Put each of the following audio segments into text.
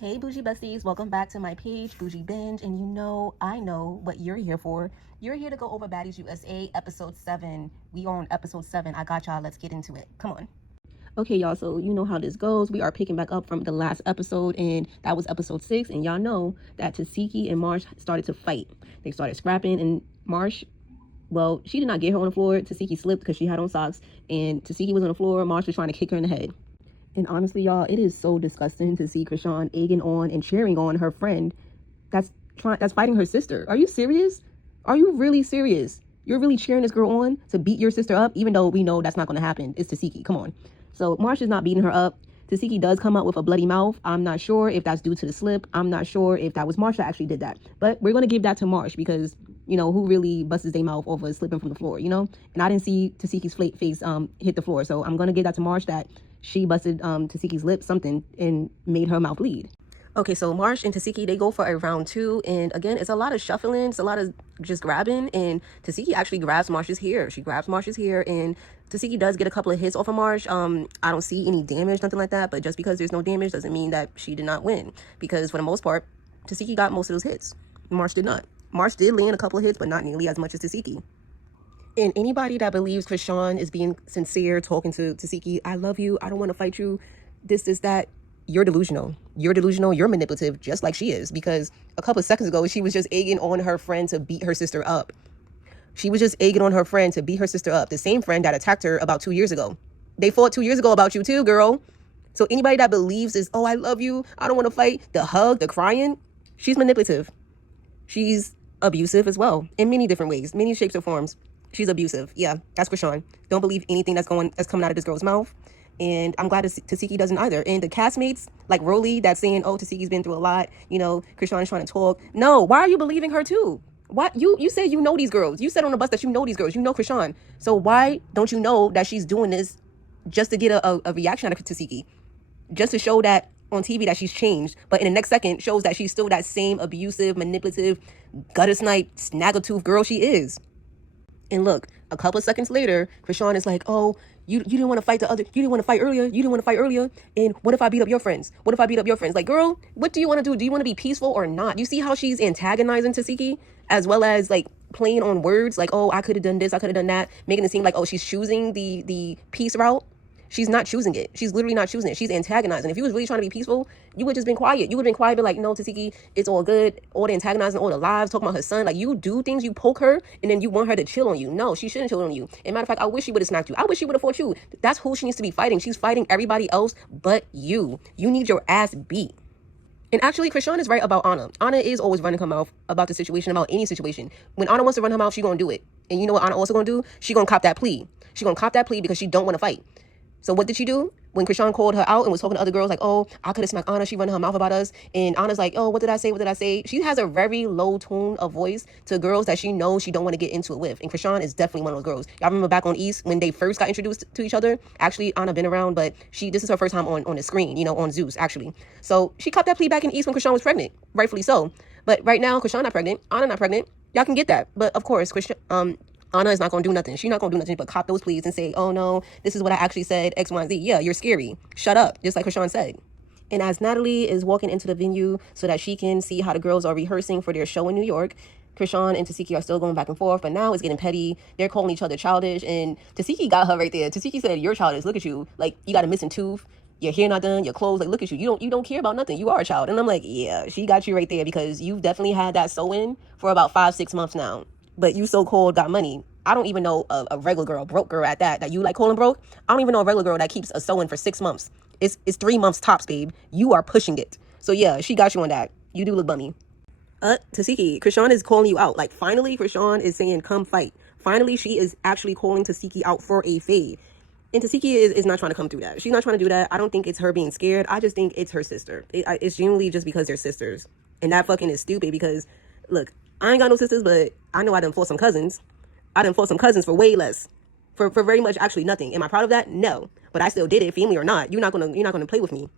Hey bougie besties, welcome back to my page, Bougie Binge, and I know what you're here for. You're here to go over Baddies USA episode 7. We are on episode 7. I got y'all, let's get into it. Come on. Okay, y'all, so you know how this goes. We are picking back up from the last episode, and that was episode 6, and y'all know that Tasiki and Marsh started to fight. They started scrapping, and Marsh, well, she did not get her on the floor. Tasiki slipped because she had on socks, and Tasiki was on the floor. Marsh was trying to kick her in the head. And honestly, y'all, it is so disgusting to see CHRISEAN egging on and cheering on her friend that's fighting her sister. Are you serious? Are you really serious? You're really cheering this girl on to beat your sister up, even though we know that's not going to happen. It's Tasiki. Come on. So Marsh is not beating her up. Tasiki does come out with a bloody mouth. I'm not sure if that's due to the slip. I'm not sure if that was Marsh that actually did that. But we're going to give that to Marsh because, who really busts their mouth over slipping from the floor, And I didn't see Tasiki's face hit the floor. So I'm going to give that to Marsh that she busted Tasiki's lip something and made her mouth bleed. Okay, so Marsh and Tasiki, they go for a round 2. And again, it's a lot of shuffling. It's a lot of just grabbing. And Tasiki actually grabs Marsh's hair. She grabs Marsh's hair. And Tasiki does get a couple of hits off of Marsh. I don't see any damage, nothing like that. But just because there's no damage doesn't mean that she did not win. Because for the most part, Tasiki got most of those hits. Marsh did not. Marsh did land a couple of hits, but not nearly as much as Tasiki. And anybody that believes CHRISEAN is being sincere, talking to Tasiki, I love you, I don't want to fight you, this, that, you're delusional. You're delusional, you're manipulative, just like she is. Because a couple of seconds ago, she was just egging on her friend to beat her sister up. She was just egging on her friend to beat her sister up. The same friend that attacked her about 2 years ago. They fought 2 years ago about you too, girl. So anybody that believes is, oh, I love you, I don't want to fight, the hug, the crying, she's manipulative. She's abusive as well, in many different ways, many shapes or forms. She's abusive. Yeah, that's CHRISEAN. Don't believe anything that's coming out of this girl's mouth. And I'm glad Tasiki doesn't either. And the castmates, like Rolly, that's saying, oh, Tasiki's been through a lot. CHRISEAN is trying to talk. No, why are you believing her too? What? You say you know these girls. You said on the bus that you know these girls. You know CHRISEAN. So why don't you know that she's doing this just to get a reaction out of Tasiki? Just to show that on TV that she's changed. But in the next second, shows that she's still that same abusive, manipulative, gutter snipe, snaggletooth girl she is. And look, a couple of seconds later, CHRISEAN is like, oh, you didn't want to fight you didn't want to fight earlier. You didn't want to fight earlier. And what if I beat up your friends? What if I beat up your friends? Like, girl, what do you want to do? Do you want to be peaceful or not? You see how she's antagonizing Tasiki as well as like playing on words like, oh, I could have done this, I could have done that, making it seem like, oh, she's choosing the peace route. She's not choosing it. She's literally not choosing it. She's antagonizing. If you was really trying to be peaceful, you would just been quiet. You would have been quiet, be like, no, Tasiki, it's all good. All the antagonizing, all the lies, talking about her son. Like, you do things, you poke her, and then you want her to chill on you. No, she shouldn't chill on you. And matter of fact, I wish she would have snapped you. I wish she would have fought you. That's who she needs to be fighting. She's fighting everybody else but you. You need your ass beat. And actually, CHRISEAN is right about Anna. Anna is always running her mouth about the situation, about any situation. When Anna wants to run her mouth, she's going to do it. And you know what Anna also going to do? She's going to cop that plea. She's going to cop that plea because she don't want to fight. So what did she do? When CHRISEAN called her out and was talking to other girls like, oh, I could have smacked Anna. She running her mouth about us. And Anna's like, oh, what did I say? What did I say? She has a very low tone of voice to girls that she knows she don't want to get into it with. And CHRISEAN is definitely one of those girls. Y'all remember back on East when they first got introduced to each other? Actually, Anna been around, but this is her first time on the screen, on Zeus, actually. So she copped that plea back in East when CHRISEAN was pregnant. Rightfully so. But right now, CHRISEAN not pregnant. Anna not pregnant. Y'all can get that. But of course, Anna is not going to do nothing. She's not going to do nothing but cop those pleas and say, oh, no, this is what I actually said, X, Y, and Z. Yeah, you're scary. Shut up, just like CHRISEAN said. And as Natalie is walking into the venue so that she can see how the girls are rehearsing for their show in New York, CHRISEAN and Tasiki are still going back and forth, but now it's getting petty. They're calling each other childish, and Tasiki got her right there. Tasiki said, you're childish. Look at you. Like, you got a missing tooth. Your hair not done, your clothes, like, look at you. You don't care about nothing. You are a child. And I'm like, yeah, she got you right there because you've definitely had that sew-in for about 5-6 months now. But you so-called got money. I don't even know a regular girl, broke girl at that you like calling broke. I don't even know a regular girl that keeps a sewing for 6 months. It's 3 months tops, babe. You are pushing it. So yeah, she got you on that. You do look bummy. Tasiki, CHRISEAN is calling you out. Like, finally, CHRISEAN is saying, come fight. Finally, she is actually calling Tasiki out for a fade. And Tasiki is not trying to come through that. She's not trying to do that. I don't think it's her being scared. I just think it's her sister. It's genuinely just because they're sisters. And that fucking is stupid because, look, I ain't got no sisters, but I know I done fought some cousins. I done fought some cousins for way less. For very much actually nothing. Am I proud of that? No. But I still did it, family or not. You're not gonna play with me.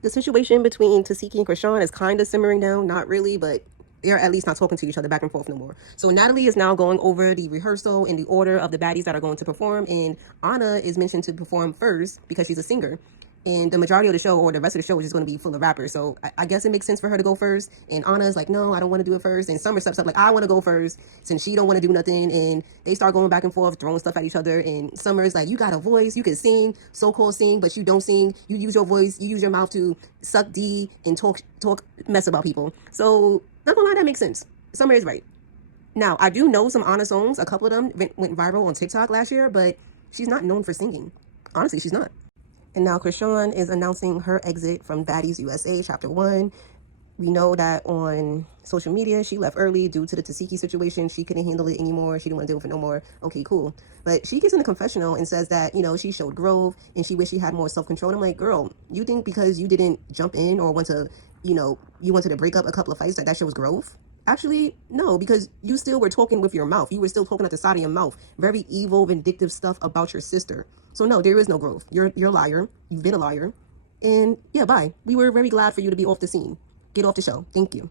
The situation between Tasiki and CHRISEAN is kind of simmering down. Not really, but they're at least not talking to each other back and forth no more. So Natalie is now going over the rehearsal in the order of the baddies that are going to perform. And Anna is mentioned to perform first because she's a singer. And the majority of the show, or the rest of the show, is just going to be full of rappers. So I guess it makes sense for her to go first. And Anna's like, no, I don't want to do it first. And Summer steps up like, I want to go first, since she don't want to do nothing. And they start going back and forth, throwing stuff at each other. And Summer's like, you got a voice, you can sing, so-called sing, but you don't sing. You use your voice, you use your mouth to suck D and talk mess about people. So not gonna lie, that makes sense. Summer is right. Now, I do know some Anna songs. A couple of them went viral on TikTok last year, but she's not known for singing. Honestly, she's not. And now CHRISEAN is announcing her exit from Baddies USA Chapter 1. We know that on social media, she left early due to the Tasiki situation. She couldn't handle it anymore. She didn't want to deal with it no more. Okay, cool. But she gets in a confessional and says that, you know, she showed growth and she wished she had more self-control. And I'm like, girl, you think because you didn't jump in or want to, you know, you wanted to break up a couple of fights that shows growth? Actually, no, because you still were talking with your mouth. You were still talking at the side of your mouth. Very evil, vindictive stuff about your sister. So no, there is no growth. You're a liar. You've been a liar. And yeah, bye. We were very glad for you to be off the scene. Get off the show. Thank you.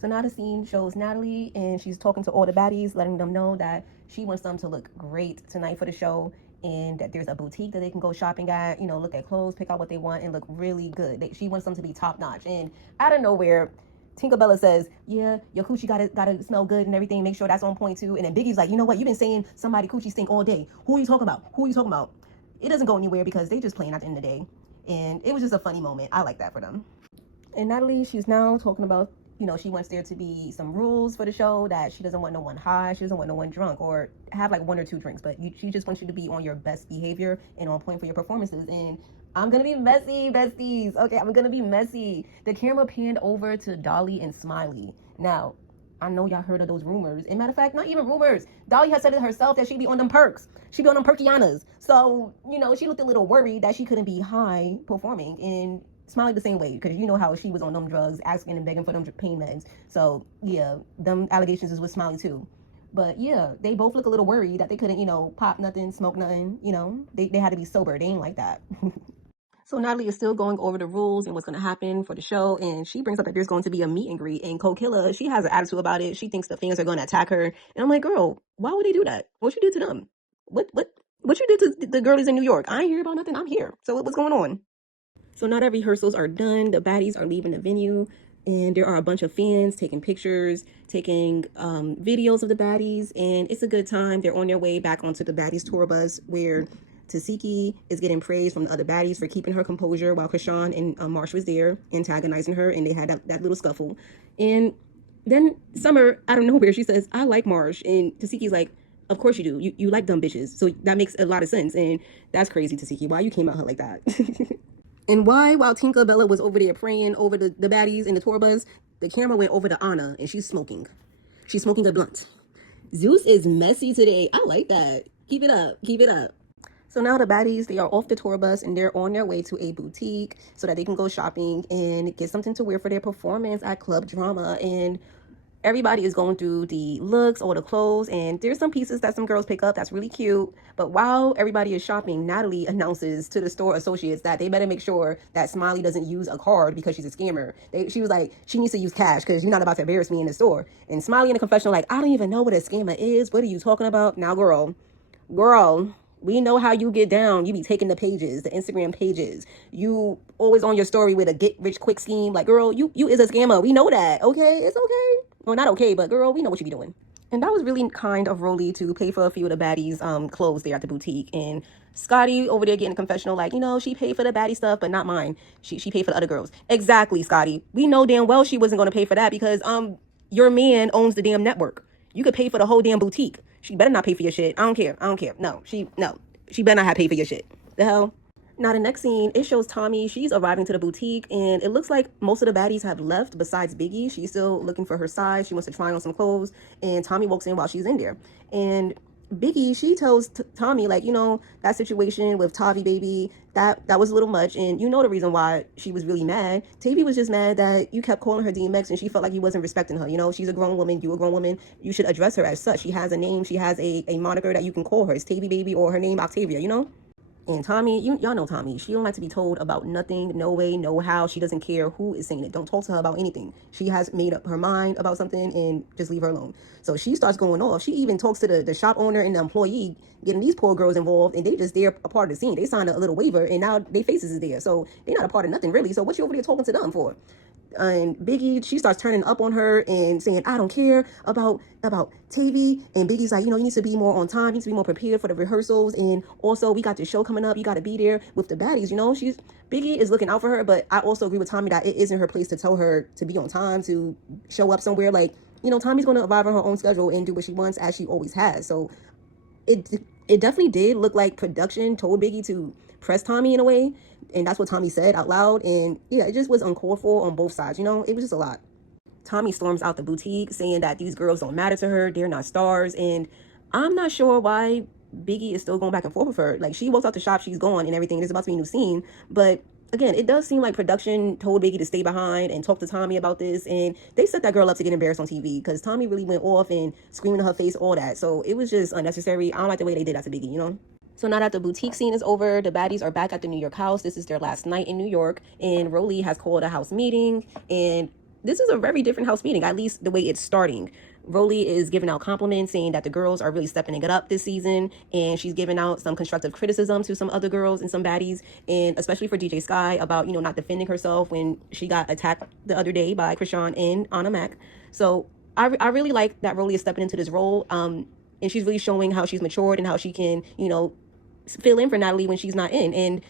So now the scene shows Natalie, and she's talking to all the baddies, letting them know that she wants them to look great tonight for the show, and that there's a boutique that they can go shopping at, you know, look at clothes, pick out what they want, and look really good. She wants them to be top notch. And out of nowhere, Tinkerbella says, yeah, your coochie gotta smell good and everything. Make sure that's on point too. And then Biggie's like, you know what? You've been saying somebody coochie stink all day. Who are you talking about? Who are you talking about? It doesn't go anywhere because they just playing at the end of the day. And it was just a funny moment. I like that for them. And Natalie, she's now talking about, you know, she wants there to be some rules for the show, that she doesn't want no one high, she doesn't want no one drunk, or have like 1 or 2 drinks, but she just wants you to be on your best behavior and on point for your performances. And I'm gonna be messy, besties. Okay, I'm gonna be messy. The camera panned over to Dolly and Smiley. Now, I know y'all heard of those rumors. And matter of fact, not even rumors. Dolly has said it herself that she'd be on them perks. She'd be on them perkianas. So, you know, she looked a little worried that she couldn't be high performing. And Smiley the same way, because you know how she was on them drugs, asking and begging for them pain meds. So, yeah, them allegations is with Smiley too. But yeah, they both look a little worried that they couldn't, you know, pop nothing, smoke nothing. You know, they had to be sober. They ain't like that. So Natalie is still going over the rules and what's going to happen for the show. And she brings up that there's going to be a meet and greet. And Kokilla, she has an attitude about it. She thinks the fans are going to attack her. And I'm like, girl, why would they do that? What you did to them? What you did to the girlies in New York? I ain't hear about nothing. I'm here. So what's going on? So now that rehearsals are done, the baddies are leaving the venue. And there are a bunch of fans taking pictures, taking videos of the baddies. And it's a good time. They're on their way back onto the baddies tour bus, where Tasiki is getting praise from the other baddies for keeping her composure while CHRISEAN and Marsh was there antagonizing her, and they had that little scuffle. And then Summer, out of nowhere, she says, I like Marsh. And Tasiki's like, of course you do. You like dumb bitches. So that makes a lot of sense. And that's crazy, Tasiki. Why you came at her like that? And why, while Tinkerbella was over there praying over the baddies in the tour bus, the camera went over to Anna, and she's smoking. She's smoking a blunt. Zeus is messy today. I like that. Keep it up. Keep it up. So now the baddies, they are off the tour bus and they're on their way to a boutique so that they can go shopping and get something to wear for their performance at Club Drama. And everybody is going through the looks or the clothes, and there's some pieces that some girls pick up that's really cute. But while everybody is shopping, Natalie announces to the store associates that they better make sure that Smiley doesn't use a card because she's a scammer. She was like, she needs to use cash because you're not about to embarrass me in the store. And Smiley in the confessional like, I don't even know what a scammer is. What are you talking about? Now, girl, we know how you get down. You be taking the pages, the Instagram pages. You always on your story with a get rich quick scheme. Like, girl, you is a scammer. We know that. Okay, it's okay. Well, not okay, but girl, we know what you be doing. And that was really kind of Rolly to pay for a few of the baddies' clothes there at the boutique. And Scotty over there getting a confessional like, you know, she paid for the baddie stuff, but not mine. She paid for the other girls. Exactly, Scotty. We know damn well she wasn't going to pay for that because your man owns the damn network. You could pay for the whole damn boutique. She better not pay for your shit. I don't care. No, she better not have paid for your shit. The hell? Now the next scene, it shows Tommy. She's arriving to the boutique, and it looks like most of the baddies have left besides Biggie. She's still looking for her size. She wants to try on some clothes, and Tommy walks in while she's in there. And Biggie, she tells Tommy, like, you know, that situation with Tavi baby, that was a little much, and you know the reason why she was really mad. Tavi was just mad that you kept calling her DMX, and she felt like you wasn't respecting her. You know, she's a grown woman, you a grown woman, you should address her as such. She has a name, she has a moniker that you can call her. It's Tavi baby or her name Octavia, you know? And Tommy, y'all know Tommy. She don't like to be told about nothing, no way, no how. She doesn't care who is saying it. Don't talk to her about anything. She has made up her mind about something and just leave her alone. So she starts going off. She even talks to the shop owner and the employee, getting these poor girls involved, and they just they're a part of the scene. They signed a little waiver, and now their faces is there. So they're not a part of nothing really. So what you over there talking to them for? And Biggie, she starts turning up on her and saying, I don't care about TV. And Biggie's like, you need to be more on time. You need to be more prepared for the rehearsals. And also, we got this show coming up. You got to be there with the baddies. Biggie is looking out for her. But I also agree with Tommy that it isn't her place to tell her to be on time, to show up somewhere. Like, Tommy's going to arrive on her own schedule and do what she wants, as she always has. So it definitely did look like production told Biggie to press Tommy in a way, and that's what Tommy said out loud. And yeah, it just was uncalled for on both sides. It was just a lot. Tommy storms out the boutique saying that these girls don't matter to her, they're not stars, and I'm not sure why Biggie is still going back and forth with her. Like, she walks out the shop, she's gone and everything. There's about to be a new scene, but again, it does seem like production told Biggie to stay behind and talk to Tommy about this, and they set that girl up to get embarrassed on TV because Tommy really went off and screaming in her face, all that. So it was just unnecessary. I don't like the way they did that to Biggie. So now that the boutique scene is over, the baddies are back at the New York house. This is their last night in New York, and Rolly has called a house meeting, and this is a very different house meeting, at least the way it's starting. Rolly is giving out compliments, saying that the girls are really stepping it up this season, and she's giving out some constructive criticism to some other girls and some baddies, and especially for DJ Sky about, not defending herself when she got attacked the other day by CHRISEAN and Anna Mac. So I really like that Rolly is stepping into this role, and she's really showing how she's matured and how she can, fill in for Natalie when she's not in. And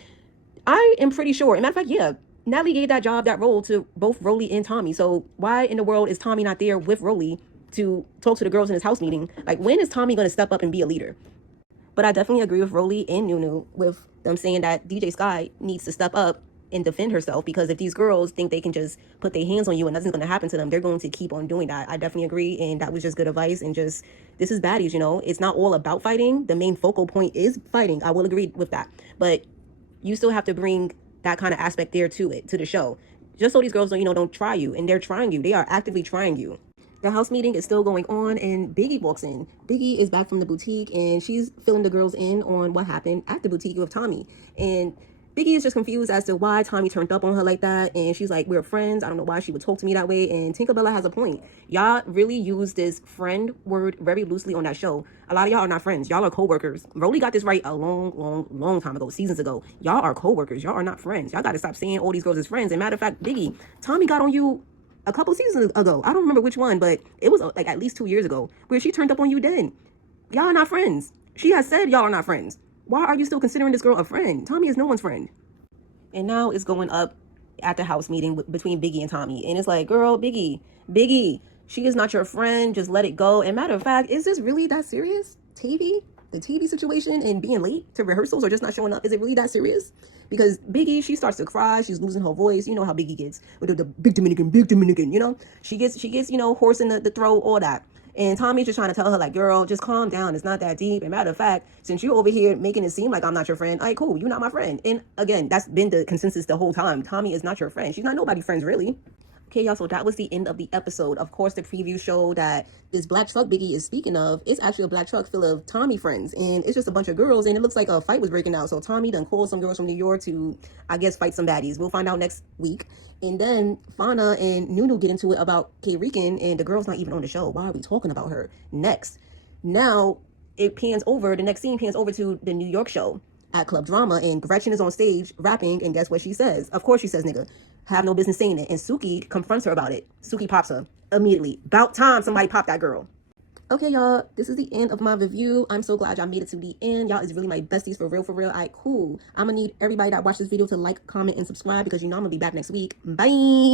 I am pretty sure, as a matter of fact, yeah, Natalie gave that role to both Rolly and Tommy. So why in the world is Tommy not there with Rolly to talk to the girls in his house meeting? Like, when is Tommy going to step up and be a leader? But I definitely agree with Rolly and Nunu with them saying that DJ Sky needs to step up and defend herself, because if these girls think they can just put their hands on you and nothing's going to happen to them, they're going to keep on doing that. I definitely agree, and that was just good advice. And just, this is baddies, it's not all about fighting. The main focal point is fighting. I will agree with that, but you still have to bring that kind of aspect there to the show, just so these girls don't try you. And they're trying you. They are actively trying you. The house meeting is still going on, and Biggie walks in. Biggie is back from the boutique, and she's filling the girls in on what happened at the boutique with Tommy. And Biggie is just confused as to why Tommy turned up on her like that. And she's like, we're friends. I don't know why she would talk to me that way. And Tinkerbella has a point. Y'all really use this friend word very loosely on that show. A lot of y'all are not friends. Y'all are co-workers. Rolly got this right a long time ago, seasons ago. Y'all are co-workers. Y'all are not friends. Y'all got to stop saying all these girls as friends. And matter of fact, Biggie, Tommy got on you a couple seasons ago. I don't remember which one, but it was like at least 2 years ago, where she turned up on you then. Y'all are not friends. She has said y'all are not friends. Why are you still considering this girl a friend? Tommy is no one's friend. And now it's going up at the house meeting between Biggie and Tommy. And it's like, girl, Biggie, she is not your friend. Just let it go. And matter of fact, is this really that serious? The TV situation and being late to rehearsals or just not showing up, is it really that serious? Because Biggie, she starts to cry. She's losing her voice. You know how Biggie gets with the big Dominican, She gets, hoarse in the throat, all that. And Tommy's just trying to tell her, like, girl, just calm down. It's not that deep. And matter of fact, since you're over here making it seem like I'm not your friend, all right, cool, you're not my friend. And again, that's been the consensus the whole time. Tommy is not your friend. She's not nobody's friends, really. Okay, y'all, so that was the end of the episode. Of course, the preview showed that this black truck Biggie is speaking of is actually a black truck full of Tommy friends. And it's just a bunch of girls, and it looks like a fight was breaking out. So Tommy done called some girls from New York to, I guess, fight some baddies. We'll find out next week. And then Fauna and Nunu get into it about K-Rican, and the girl's not even on the show. Why are we talking about her? Next. Now, it pans over, the next scene pans over to the New York show at Club Drama, and Gretchen is on stage rapping, and guess what she says? Of course she says, nigga, have no business saying it. And Suki confronts her about it. Suki pops her immediately. About time somebody popped that girl. Okay, y'all, this is the end of my review. I'm so glad y'all made it to the end. Y'all is really my besties for real. All right, cool. I'm gonna need everybody that watched this video to like, comment, and subscribe, because I'm gonna be back next week. Bye.